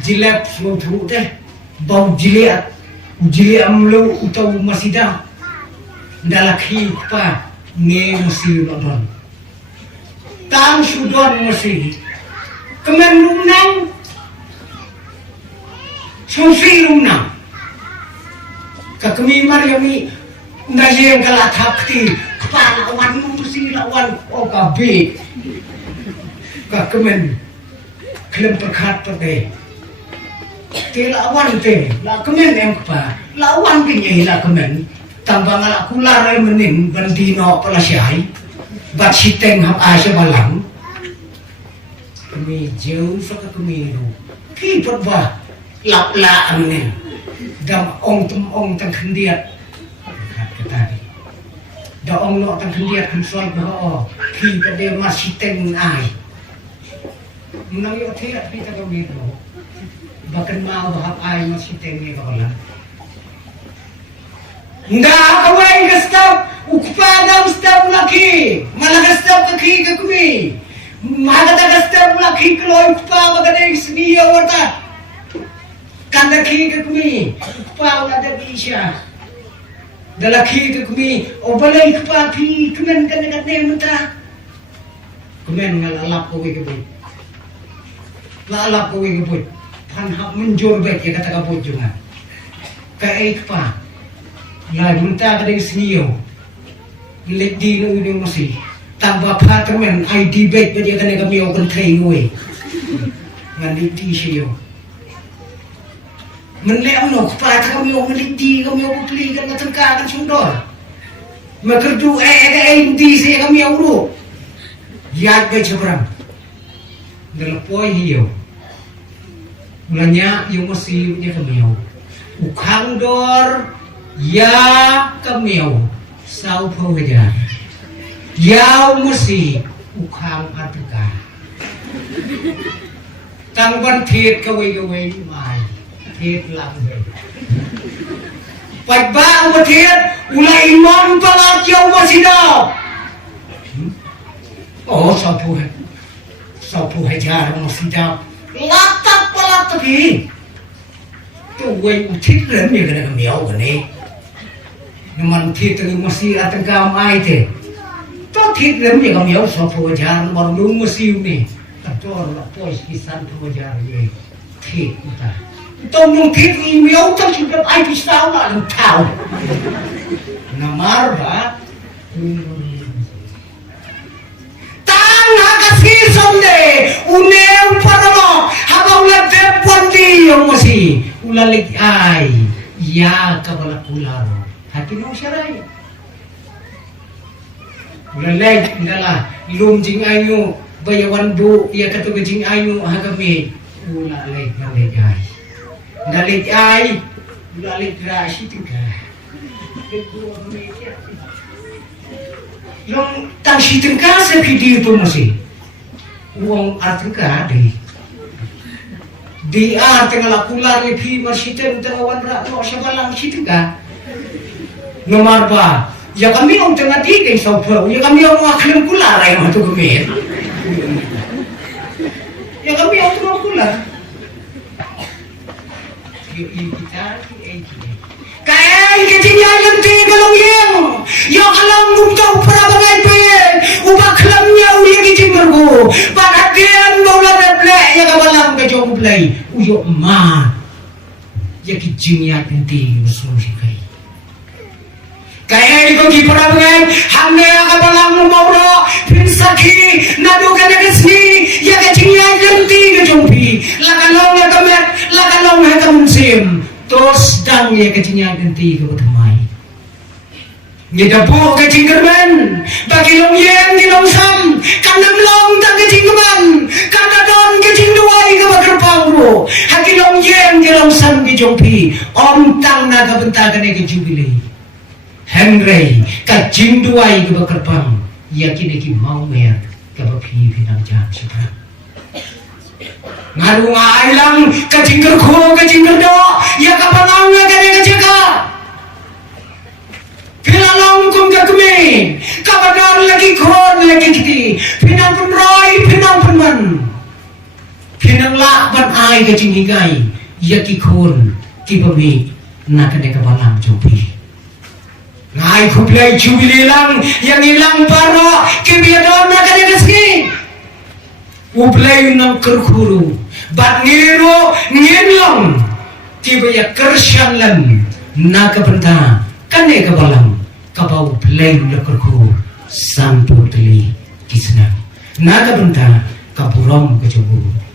jilap seluruh teh bau jiliat amlu utau masida dalaki pa ne musi lodon tang sudon musi kemen lunang sufi lunang kakemi mariami ndayeng kala thapti kepala lawan musi lawan okabe kakemen klem perkhat pade te lawan te la kemen em pa lawan pinye la kemen tambang ala kular menin bandino pelasiai bat siteng hap asa balang kemi jauh saka kemi ru ki potba lap la amen dam ong tang khendiat kata da ong no tang khendiat kan soal ba ki pade masih teng ai menang yo thiat kita kemi ru bahkan mau bahap ai masih tengi kawalan nggak kawai gastap ukpadam stap laki malah gastap kaki kekumi magata gastap laki kalau ukpa bagade seniya wata kanda ki kekumi ukpa ada bisa dalaki kekumi obalai ukpa pi kemen kanda katne muta kemen ngalalap kowe kebut lalap kowe kebut hap menjur baik ya kata kabut juga kayak apa lah minta kadang senior lek di nu masih tambah patermen ID baik dia kan kami akan train we ngandi di sio menlem no pater kami akan di kami akan beli kan tengka kan sundor makerdu di saya kami auru ya ke cebrang dalam poi hiyo mulanya yung masih punya kamiyaw ukhang dor ya kamiyaw sau pawajar yaw masih ukhang atuka tangban thiet kaway mai thiet lang pagba ang thiet ulay imam palat yaw masih daw oh sau pawajar masih daw latak palak tapi tuh gue ucit dan dia kena kemiau gini nyaman kita masih ateng kamai teh tuh kita dia kemiau sopo wajar baru masih ini kacor lah pois kisan wajar ye kita tuh mungkin kemiau tak sudah ai pisau lah tahu namar ba kasih sonde uneu paramo habang ladep pandi yang masih ulalik ai ya kabala kularo hati no syarai ulalek ndala ilum jing ayu bayawan bu ya katu jing ayu hagami ulalek nalek ai nalek ai ulalek rashi tiga long tang sitingka sa video tu masih uang artengka di tengah lakular ni pi masiten tengah wanra no sabalang sitingka nomor ba ya kami om tengah tiga sopo ya kami om akhlim kular ay matu kemen ya kami om tengah kular kita kayak kecinya yang tiga long yang alam bukau perabangan pe ubah kelamnya uya kicing bergo padakian bola deble ya kawalang ke jong play uyo ma ya kicingnya nanti musuh kai kayak di kogi perabangan hamne kawalang mauro pinsaki nadu kana kesni ya kicingnya nanti ke jongpi lakalong ya kamet lakalong ya kamusim terus dang ya kecingnya nanti ke utamai ngedapu kecing gerban bagi long yen di long sam kanam long tak kecing gerban kada don kecing duai ke bakar pangro haki long yen di long sam di jompi om tang naga bentakan ke jubile Henry kecing duai ke bakar pang yakin ki mau mer ke bapi pinang jam sekarang ngaru ngailang kecing gerko kecing gerdo ya kapanang ngene keceka Pinalong kung gagawin kabadar lagi kon lagi kiti pinang pun roy pinang pun man Kinangla ban ai ke cingigai ya ki khon ki bami na ka de ka balam chupi ngai khuplai chubile lang yang ilang paro ki biadon na ka de kasi uplai nang kerkhuru bat ngiro ngirlong ki ba ya kershan lam na ka benda kan de ka balam ka bau play na kerkhuru samputli kisna na ka benda ka buram ka chubu